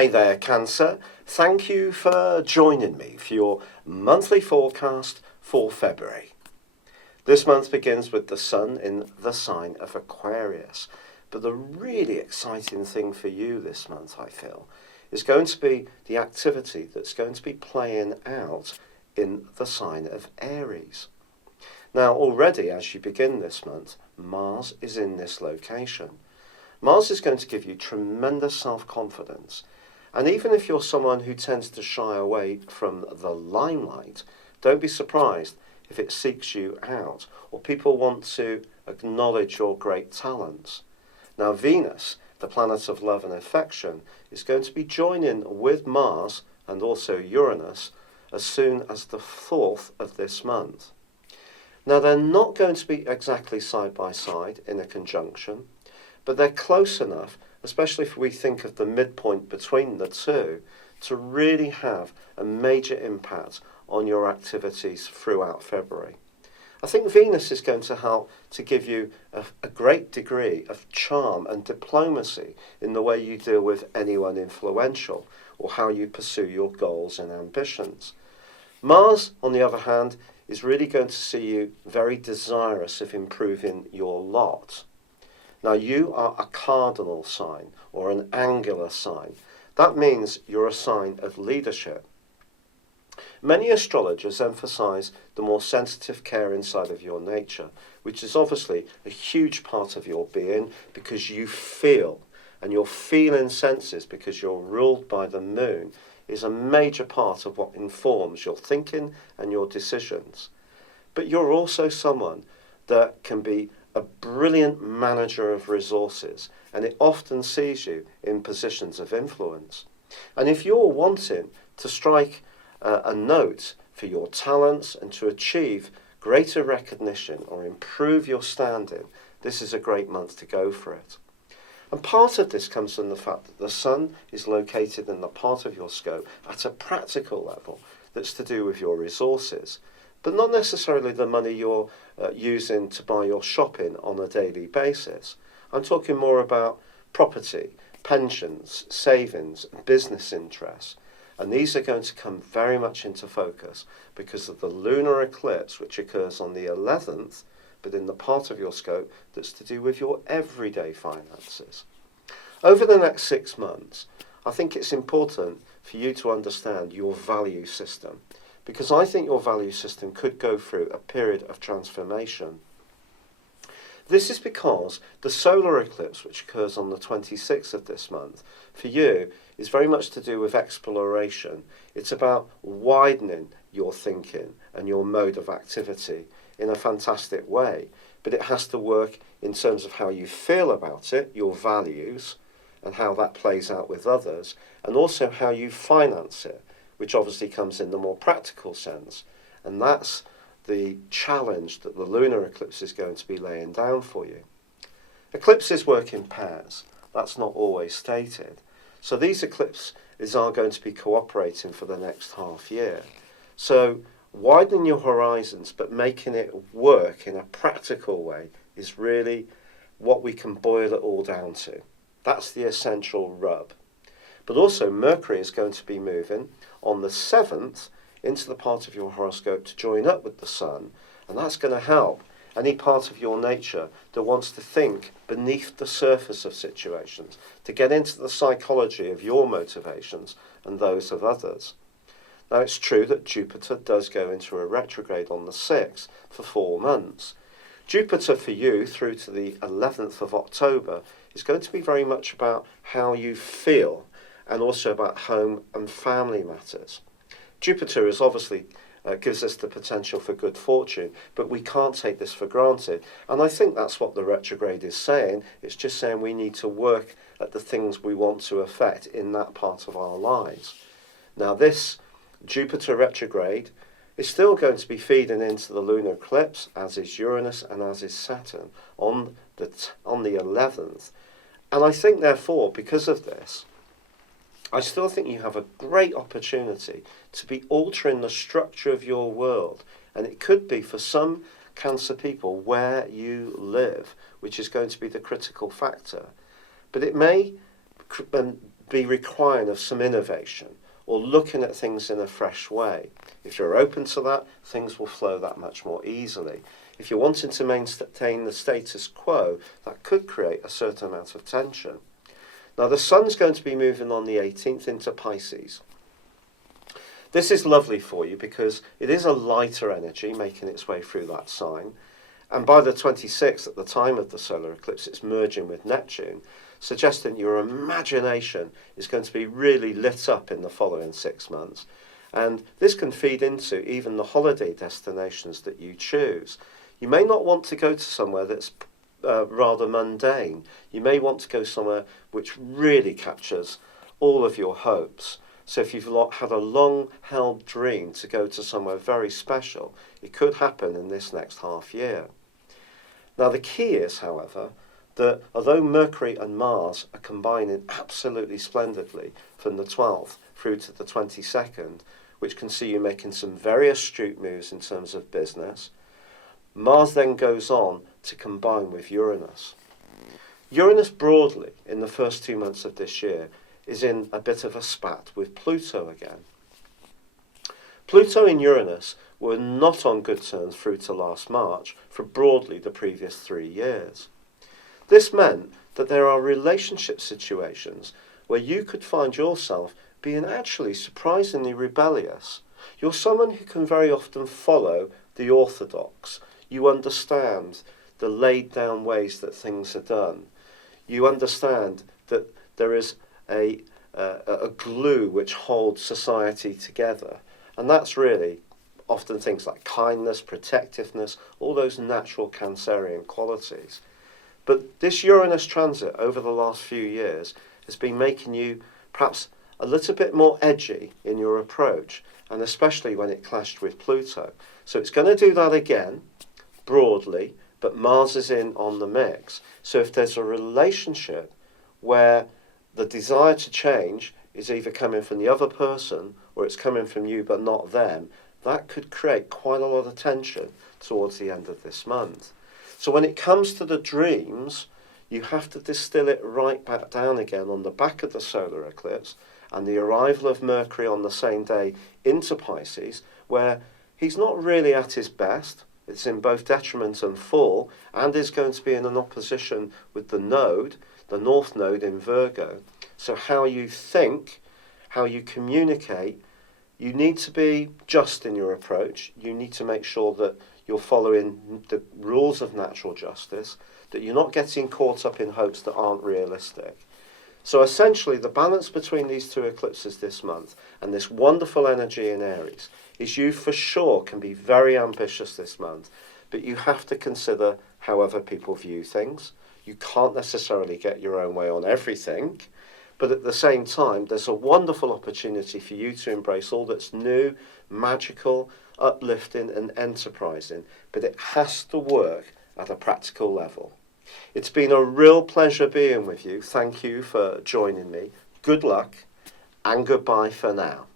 Hi there, Cancer. Thank you for joining me for your monthly forecast for February. This month begins with the Sun in the sign of Aquarius. But the really exciting thing for you this month, I feel, is going to be the activity that's going to be playing out in the sign of Aries. Now, already as you begin this month, Mars is in this location. Mars is going to give you tremendous self-confidence. And even if you're someone who tends to shy away from the limelight, don't be surprised if it seeks you out or people want to acknowledge your great talents. Now, Venus, the planet of love and affection, is going to be joining with Mars and also Uranus as soon as the 4th of this month. Now, they're not going to be exactly side by side in a conjunction, but they're close enough, especially if we think of the midpoint between the two, to really have a major impact on your activities throughout February. I think Venus is going to help to give you a great degree of charm and diplomacy in the way you deal with anyone influential or how you pursue your goals and ambitions. Mars, on the other hand, is really going to see you very desirous of improving your lot. Now, you are a cardinal sign or an angular sign. That means you're a sign of leadership. Many astrologers emphasize the more sensitive care inside of your nature, which is obviously a huge part of your being because you feel, and your feeling senses, because you're ruled by the moon, is a major part of what informs your thinking and your decisions. But you're also someone that can be a brilliant manager of resources, and it often sees you in positions of influence. And if you're wanting to strike a note for your talents and to achieve greater recognition or improve your standing, this is a great month to go for it. And part of this comes from the fact that the Sun is located in the part of your scope at a practical level that's to do with your resources, but not necessarily the money you're using to buy your shopping on a daily basis. I'm talking more about property, pensions, savings, business interests. And these are going to come very much into focus because of the lunar eclipse, which occurs on the 11th, but in the part of your scope that's to do with your everyday finances. Over the next 6 months, I think it's important for you to understand your value system, because I think your value system could go through a period of transformation. This is because the solar eclipse, which occurs on the 26th of this month, for you is very much to do with exploration. It's about widening your thinking and your mode of activity in a fantastic way. But it has to work in terms of how you feel about it, your values, and how that plays out with others, and also how you finance it, which obviously comes in the more practical sense. And that's the challenge that the lunar eclipse is going to be laying down for you. Eclipses work in pairs. That's not always stated. So these eclipses are going to be cooperating for the next half year. So widening your horizons but making it work in a practical way is really what we can boil it all down to. That's the essential rub. But also Mercury is going to be moving on the 7th into the part of your horoscope to join up with the Sun, and that's going to help any part of your nature that wants to think beneath the surface of situations, to get into the psychology of your motivations and those of others. Now, it's true that Jupiter does go into a retrograde on the 6th for 4 months. Jupiter for you through to the 11th of October is going to be very much about how you feel and also about home and family matters. Jupiter is obviously gives us the potential for good fortune, but we can't take this for granted. And I think that's what the retrograde is saying. It's just saying we need to work at the things we want to affect in that part of our lives. Now, this Jupiter retrograde is still going to be feeding into the lunar eclipse, as is Uranus and as is Saturn, on the 11th. And I think, therefore, because of this, I still think you have a great opportunity to be altering the structure of your world. And it could be for some Cancer people where you live, which is going to be the critical factor. But it may be requiring of some innovation or looking at things in a fresh way. If you're open to that, things will flow that much more easily. If you're wanting to maintain the status quo, that could create a certain amount of tension. Now, the sun's going to be moving on the 18th into Pisces. This is lovely for you because it is a lighter energy making its way through that sign. And by the 26th, at the time of the solar eclipse, it's merging with Neptune, suggesting your imagination is going to be really lit up in the following 6 months. And this can feed into even the holiday destinations that you choose. You may not want to go to somewhere that's rather mundane. You may want to go somewhere which really captures all of your hopes. So if you've had a long-held dream to go to somewhere very special, it could happen in this next half year. Now, the key is, however, that although Mercury and Mars are combining absolutely splendidly from the 12th through to the 22nd, which can see you making some very astute moves in terms of business, Mars then goes on to combine with Uranus. Uranus broadly, in the first 2 months of this year, is in a bit of a spat with Pluto again. Pluto and Uranus were not on good terms through to last March for broadly the previous 3 years. This meant that there are relationship situations where you could find yourself being actually surprisingly rebellious. You're someone who can very often follow the orthodox. You understand the laid down ways that things are done. You understand that there is a glue which holds society together. And that's really often things like kindness, protectiveness, all those natural Cancerian qualities. But this Uranus transit over the last few years has been making you perhaps a little bit more edgy in your approach, and especially when it clashed with Pluto. So it's going to do that again, broadly, but Mars is in on the mix. So if there's a relationship where the desire to change is either coming from the other person or it's coming from you but not them, that could create quite a lot of tension towards the end of this month. So when it comes to the dreams, you have to distill it right back down again on the back of the solar eclipse and the arrival of Mercury on the same day into Pisces, where he's not really at his best. It's in both detriment and fall, and is going to be in an opposition with the node, the North Node in Virgo. So how you think, how you communicate, you need to be just in your approach. You need to make sure that you're following the rules of natural justice, that you're not getting caught up in hopes that aren't realistic. So essentially, the balance between these two eclipses this month and this wonderful energy in Aries is you for sure can be very ambitious this month, but you have to consider how other people view things. You can't necessarily get your own way on everything, but at the same time, there's a wonderful opportunity for you to embrace all that's new, magical, uplifting and enterprising, but it has to work at a practical level. It's been a real pleasure being with you. Thank you for joining me. Good luck and goodbye for now.